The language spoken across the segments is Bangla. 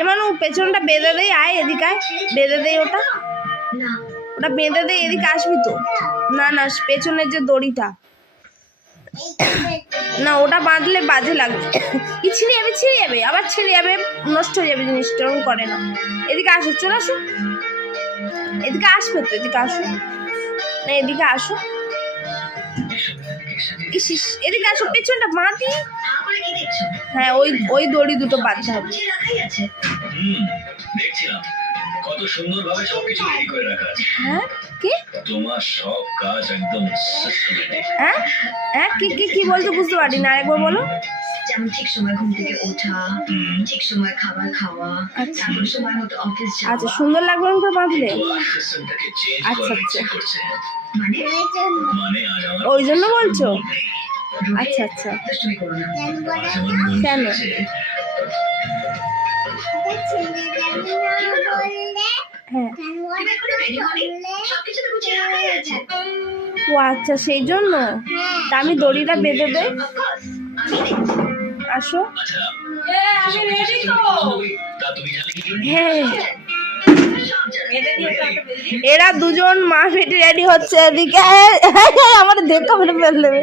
এমন পেছনটা বেঁধে দেয়, আয় এদিকে আয়, বেঁধে দেয় ওটা, ওটা বেঁধে দেয়, এদিকে আসবি তো। না না, পেছনের যে দড়িটা, না ওটা বাঁধলে বাজে লাগবে, কি ছিঁড়ে যাবে, ছিঁড়ে যাবে, আবার ছিঁড়ে যাবে, নষ্ট হয়ে যাবে জিনিসটা, ওরকম করে না। এদিকে আসো, চলে আসো, এদিকে আসবে তো, এদিকে আসো, না এদিকে আসো, ইস এদিকে আসো, পেছনটা বাঁধি। হ্যাঁ ওই ওই দড়ি দুটো বাঁধতে হবে। কত সুন্দরভাবে সবকিছু রেডি করে রাখা আছে। হ্যাঁ কি তোমার সব কাজ একদম সিস্টেমেটিক। হ্যাঁ হ্যাঁ কি কি কি বলছো বুঝতে পারি না, আরেকবার বলো। যেমন ঠিক সময় ঘুম থেকে ওঠা, ঠিক সময় খাবার খাওয়া, তারপর সময় মতো অফিস যাওয়া। আচ্ছা সুন্দর লাগবে করে বাঁধলে। সিস্টেমটাকে চেঞ্জ আচ্ছা করে আচ্ছা করছে। মানে মানে আজ আমার ওই জন্য বলছো। আচ্ছা আচ্ছা তুমি করো না। কেন হ্যাঁ সবকিছু তো গুছিয়ে রাখাই আছে। ও আচ্ছা সেই জন্য। তা আমি দড়িটা বেঁধে দেই, আসো। আচ্ছা আমি রেডি তো। তা তুমি জানো কি? হ্যাঁ এরা দুজন মা বেটি রেডি হচ্ছে, এদিকে আমার দেখা মেরে ফেলবে।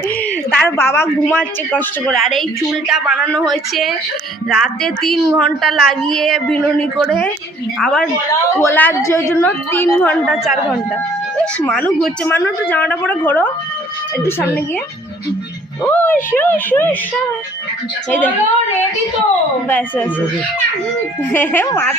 তার বাবা ঘুমাচ্ছে কষ্ট করে, আর এই চুলটা বানানো হয়েছে রাতে 3 ঘন্টা লাগিয়ে বিনুনি করে, আবার খোলার জন্য 3 ঘন্টা 4 ঘন্টা। বেশ মানুষ ঘুরছে, মানুষ একটু জামাটা পরে ঘোরো একটু সামনে গিয়ে, ও এই দেখ রেডি তো। ব্যাস ব্যাস